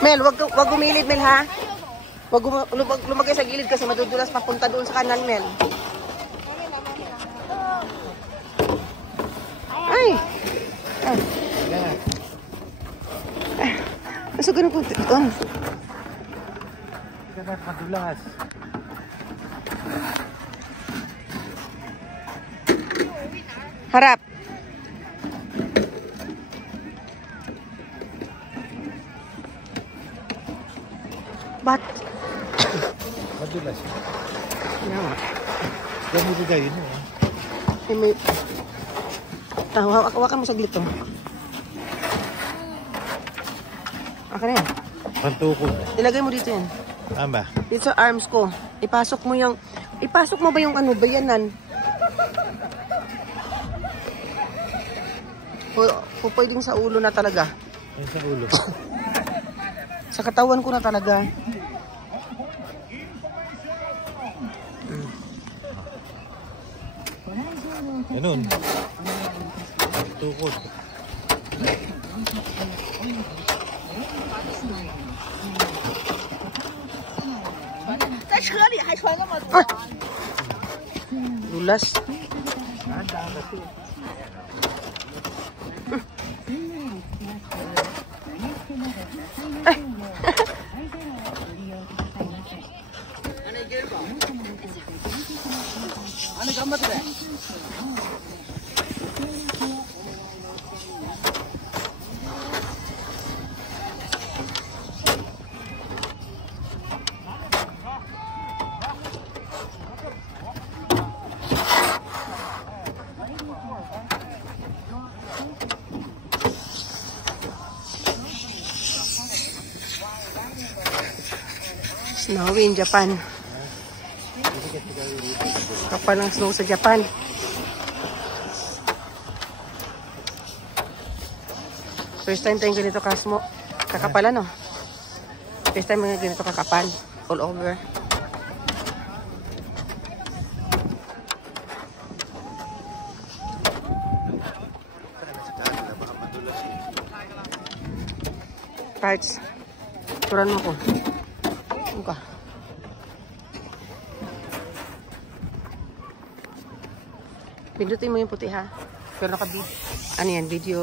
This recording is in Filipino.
Mel, wag gumilid, Mel, ha? Wag lumagay sa gilid kasi madudulas papunta doon sa kanan, Mel. Ay! Nasa ganun po ito. Madulas. Harap. Ba't? Madulas. Yan. Ganito tayo yun. May... Hawakan mo saglit to. Aka na yan. Pantukod. Ilagay mo dito yan. Amba. Dito sa arms ko. Ipasok mo yung... Ipasok mo ba yung ano ba yanan? Pwedeng sa ulo na talaga. Ayun sa ulo. Sa katawan ko na talaga. Ganun. Pantukod. Ah! Lulas. Snowy in Japan. Kapal ng snow sa Japan. First time tayong ganito kasmo. Kakapalan, no? First time mga ganito kakapal. All over. Parts. Turan mo ko. Ka. Pindutin mo yung puti, ha? Pero naka-video. Ano yan? Video.